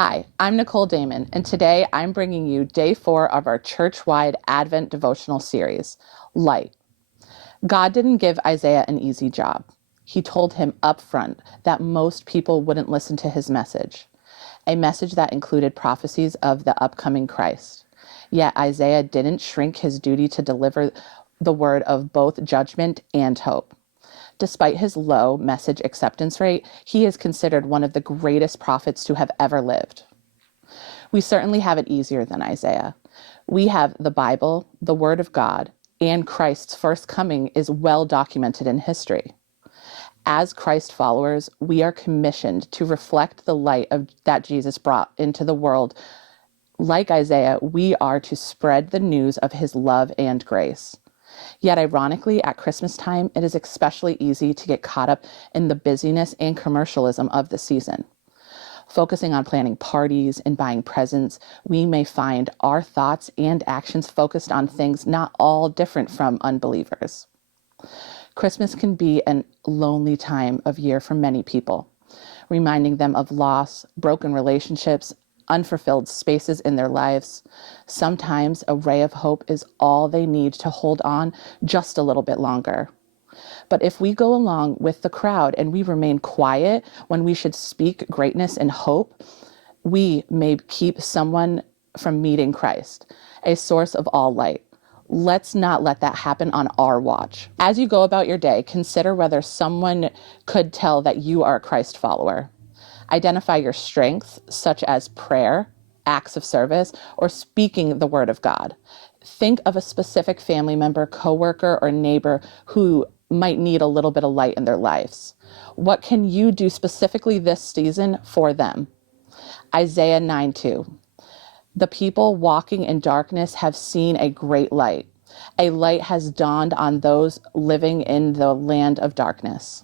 Hi, I'm Nicole Damon, and today I'm bringing you day 4 of our church-wide Advent devotional series, Light. God didn't give Isaiah an easy job. He told him up front that most people wouldn't listen to his message, a message that included prophecies of the upcoming Christ. Yet Isaiah didn't shrink his duty to deliver the word of both judgment and hope. Despite his low message acceptance rate, he is considered one of the greatest prophets to have ever lived. We certainly have it easier than Isaiah. We have the Bible, the Word of God, and Christ's first coming is well documented in history. As Christ followers, we are commissioned to reflect the light that Jesus brought into the world. Like Isaiah, we are to spread the news of his love and grace. Yet ironically, at Christmas time, it is especially easy to get caught up in the busyness and commercialism of the season. Focusing on planning parties and buying presents, we may find our thoughts and actions focused on things not all different from unbelievers. Christmas can be a lonely time of year for many people, reminding them of loss, broken relationships, unfulfilled spaces in their lives. Sometimes a ray of hope is all they need to hold on just a little bit longer. But if we go along with the crowd and we remain quiet when we should speak greatness and hope, we may keep someone from meeting Christ, a source of all light. Let's not let that happen on our watch. As you go about your day, consider whether someone could tell that you are a Christ follower. Identify your strengths, such as prayer, acts of service, or speaking the word of God. Think of a specific family member, coworker, or neighbor who might need a little bit of light in their lives. What can you do specifically this season for them? Isaiah 9:2. The people walking in darkness have seen a great light. A light has dawned on those living in the land of darkness.